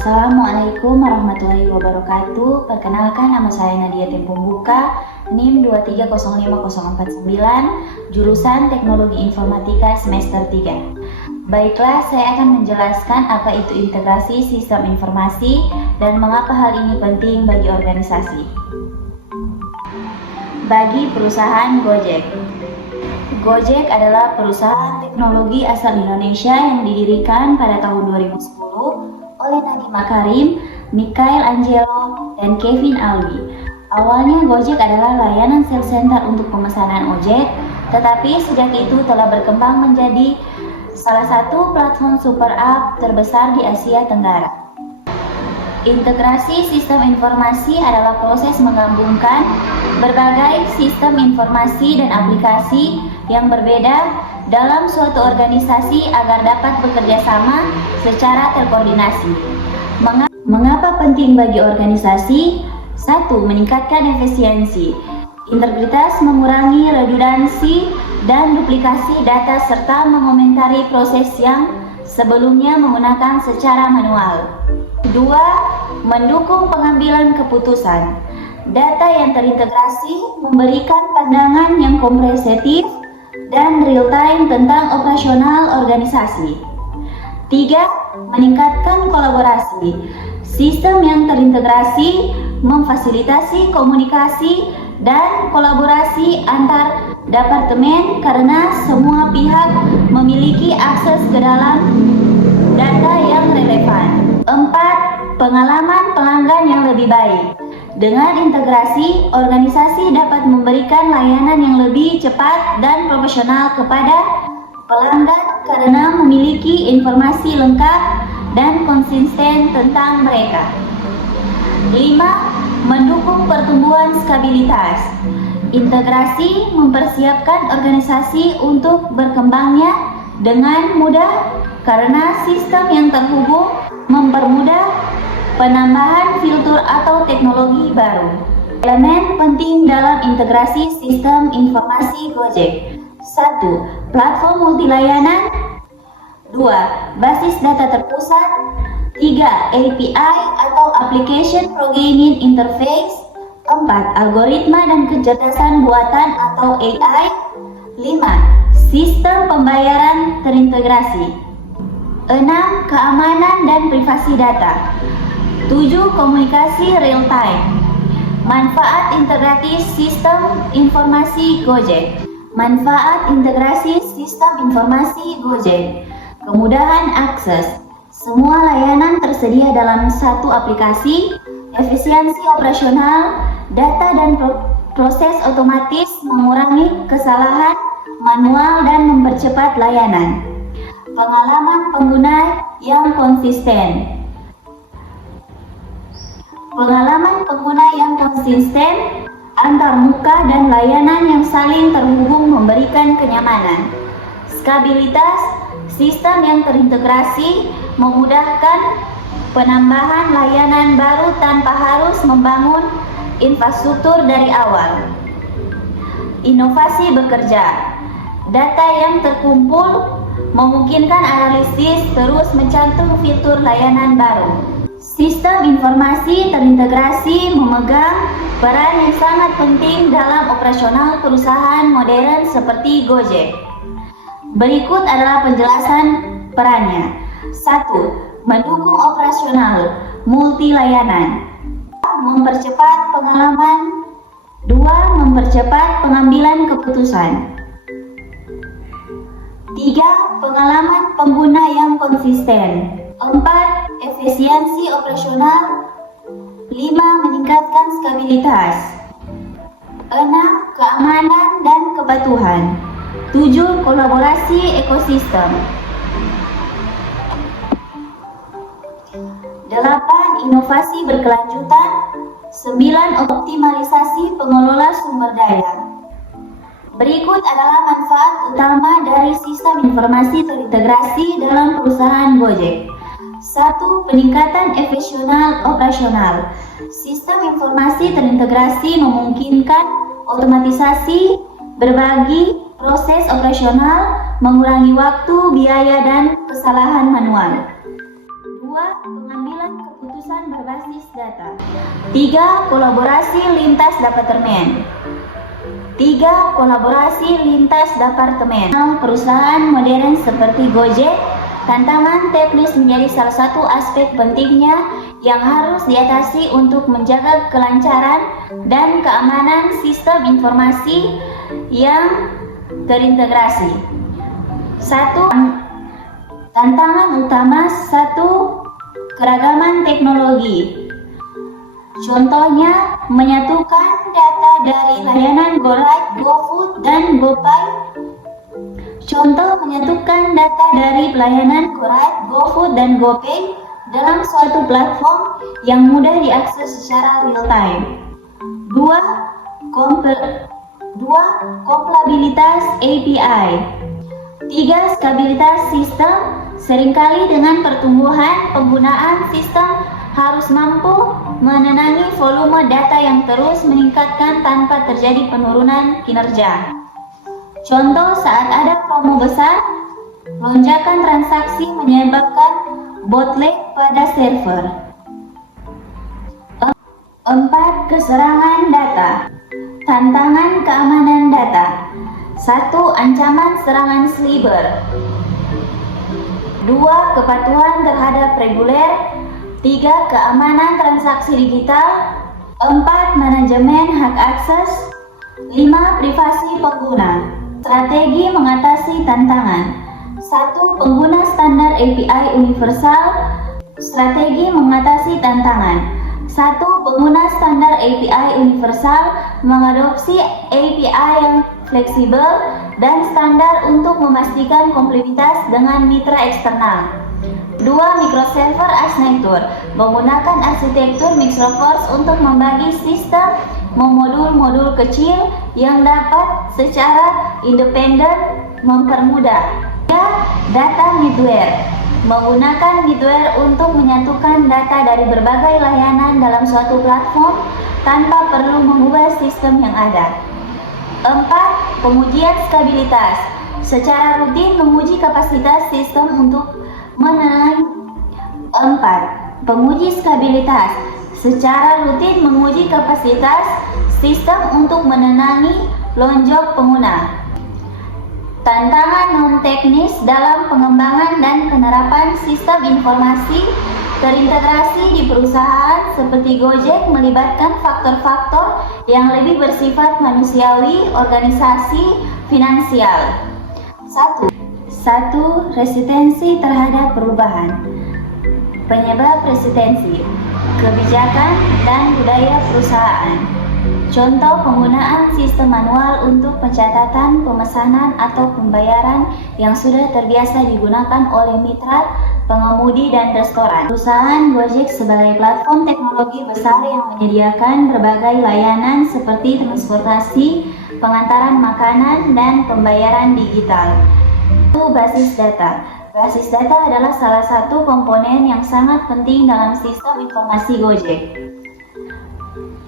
Assalamualaikum warahmatullahi wabarakatuh. Perkenalkan, nama saya Nadia Tempumbuka, NIM 2305049, jurusan Teknologi Informatika semester 3. Baiklah, saya akan menjelaskan apa itu integrasi sistem informasi dan mengapa hal ini penting bagi organisasi. Bagi perusahaan Gojek. Gojek adalah perusahaan teknologi asal Indonesia yang didirikan pada tahun 2010 oleh Nadiem Makarim, Mikhail Angelo, dan Kevin Albi. Awalnya Gojek adalah layanan sales center untuk pemesanan ojek, tetapi sejak itu telah berkembang menjadi salah satu platform super app terbesar di Asia Tenggara. Integrasi sistem informasi adalah proses menggabungkan berbagai sistem informasi dan aplikasi yang berbeda dalam suatu organisasi agar dapat bekerja sama secara terkoordinasi. Mengapa penting bagi organisasi? 1. Meningkatkan efisiensi. Integritas mengurangi redundansi dan duplikasi data serta mengomentari proses yang sebelumnya menggunakan secara manual. 2. Mendukung pengambilan keputusan. Data yang terintegrasi memberikan pandangan yang komprehensif dan real-time tentang operasional organisasi. 3. Meningkatkan kolaborasi. Sistem yang terintegrasi memfasilitasi komunikasi dan kolaborasi antar departemen karena semua pihak memiliki akses ke dalam data yang relevan. 4. Pengalaman pelanggan yang lebih baik. Dengan integrasi, organisasi dapat memberikan layanan yang lebih cepat dan profesional kepada pelanggan karena memiliki informasi lengkap dan konsisten tentang mereka. 5. Mendukung pertumbuhan stabilitas. Integrasi mempersiapkan organisasi untuk berkembangnya dengan mudah karena sistem yang terhubung mempermudah penambahan fitur atau teknologi baru. Elemen penting dalam integrasi sistem informasi Gojek. 1. Platform multilayanan. 2. Basis data terpusat. 3. API atau Application Programming Interface. 4. Algoritma dan kecerdasan buatan atau AI. 5. Sistem pembayaran terintegrasi. 6. Keamanan dan privasi data. 7. Komunikasi real time. Manfaat integrasi sistem informasi Gojek. Manfaat integrasi sistem informasi Gojek. Kemudahan akses. Semua layanan tersedia dalam satu aplikasi. Efisiensi operasional. Data dan proses otomatis mengurangi kesalahan manual dan mempercepat layanan. Pengalaman pengguna yang konsisten. Pengalaman pengguna yang konsisten antar muka dan layanan yang saling terhubung memberikan kenyamanan. Stabilitas. Sistem yang terintegrasi memudahkan penambahan layanan baru tanpa harus membangun infrastruktur dari awal. Inovasi bekerja. Data yang terkumpul memungkinkan analisis terus mencantum fitur layanan baru. Sistem informasi terintegrasi memegang peran yang sangat penting dalam operasional perusahaan modern seperti Gojek. Berikut adalah penjelasan perannya. 1. Mendukung operasional multi layanan. Mempercepat pengalaman. 2. Mempercepat pengambilan keputusan. 3. Pengalaman pengguna yang konsisten. 4. Efisiensi operasional. 5. Meningkatkan stabilitas. 6. Keamanan dan kepatuhan. 7. Kolaborasi ekosistem. 8. Inovasi berkelanjutan. 9. Optimalisasi pengelola sumber daya. Berikut adalah manfaat utama dari sistem informasi terintegrasi dalam perusahaan Gojek. 1. Peningkatan efisiensi operasional. Sistem informasi terintegrasi memungkinkan otomatisasi berbagi proses operasional, mengurangi waktu, biaya, dan kesalahan manual. 2. 2. Pengambilan keputusan berbasis data. 3. Kolaborasi lintas departemen. 3. Kolaborasi lintas departemen. Perusahaan modern seperti Gojek, tantangan teknis menjadi salah satu aspek pentingnya yang harus diatasi untuk menjaga kelancaran dan keamanan sistem informasi yang terintegrasi. 1. Tantangan utama 1. Keragaman teknologi. Contohnya, menyatukan data dari layanan GoRide, GoFood, dan GoPay. Contoh menyatukan data dari pelayanan GoRide, GoFood, dan GoPay dalam suatu platform yang mudah diakses secara real-time. 2. Kompatibilitas API. 3. Stabilitas sistem. Seringkali dengan pertumbuhan penggunaan sistem harus mampu menenangi volume data yang terus meningkatkan tanpa terjadi penurunan kinerja. Contoh, saat ada promo besar, lonjakan transaksi menyebabkan bottleneck pada server. 4. Keserangan data. Tantangan keamanan data. 1. Ancaman serangan siber. 2. Kepatuhan terhadap reguler. 3. Keamanan transaksi digital. 4. Manajemen hak akses. 5. Privasi pengguna. Strategi mengatasi tantangan. 1. Pengguna standar API universal. Strategi mengatasi tantangan. 1. Pengguna standar API universal mengadopsi API yang fleksibel dan standar untuk memastikan kompleksitas dengan mitra eksternal. 2. Microserver arsitektur menggunakan arsitektur microservices untuk membagi sistem memodul-modul kecil yang dapat secara independen mempermudah. 3. Data middleware menggunakan middleware untuk menyatukan data dari berbagai layanan dalam suatu platform tanpa perlu mengubah sistem yang ada. 4. Pengujian stabilitas secara rutin menguji kapasitas sistem untuk menenangi. 4. Penguji stabilitas secara rutin menguji kapasitas sistem untuk menenangi lonjok pengguna. Tantangan non-teknis dalam pengembangan dan penerapan sistem informasi terintegrasi di perusahaan seperti Gojek melibatkan faktor-faktor yang lebih bersifat manusiawi, organisasi, finansial. 1. Resistensi terhadap perubahan. Penyebab resistensi, kebijakan dan budaya perusahaan. Contoh penggunaan sistem manual untuk pencatatan pemesanan atau pembayaran yang sudah terbiasa digunakan oleh mitra, pengemudi, dan restoran. Perusahaan Gojek sebagai platform teknologi besar yang menyediakan berbagai layanan seperti transportasi, pengantaran makanan, dan pembayaran digital. 1. Basis data. Basis data adalah salah satu komponen yang sangat penting dalam sistem informasi Gojek.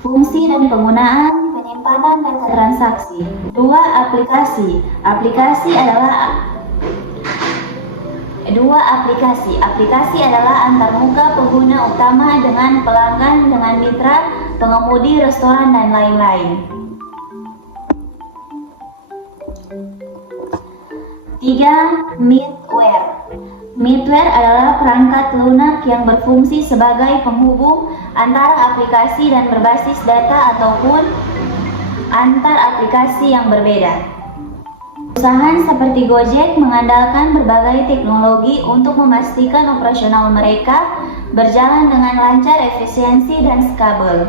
Fungsi dan penggunaan penyimpanan data transaksi. 2. Aplikasi. Aplikasi adalah antarmuka pengguna utama dengan pelanggan, dengan mitra, pengemudi, restoran, dan lain-lain. 3. Middleware. Middleware adalah perangkat lunak yang berfungsi sebagai penghubung antara aplikasi dan berbasis data ataupun antar aplikasi yang berbeda. Perusahaan seperti Gojek mengandalkan berbagai teknologi untuk memastikan operasional mereka berjalan dengan lancar, efisiensi, dan scalable.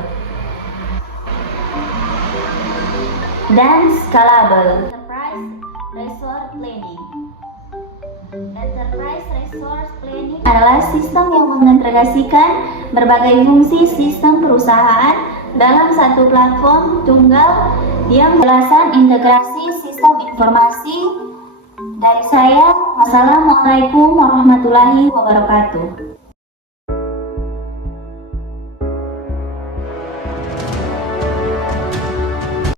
Enterprise Resource Planning adalah sistem yang mengintegrasikan berbagai fungsi sistem perusahaan dalam satu platform tunggal yang belasan integrasi sistem informasi. Dari saya, wassalamualaikum warahmatullahi wabarakatuh.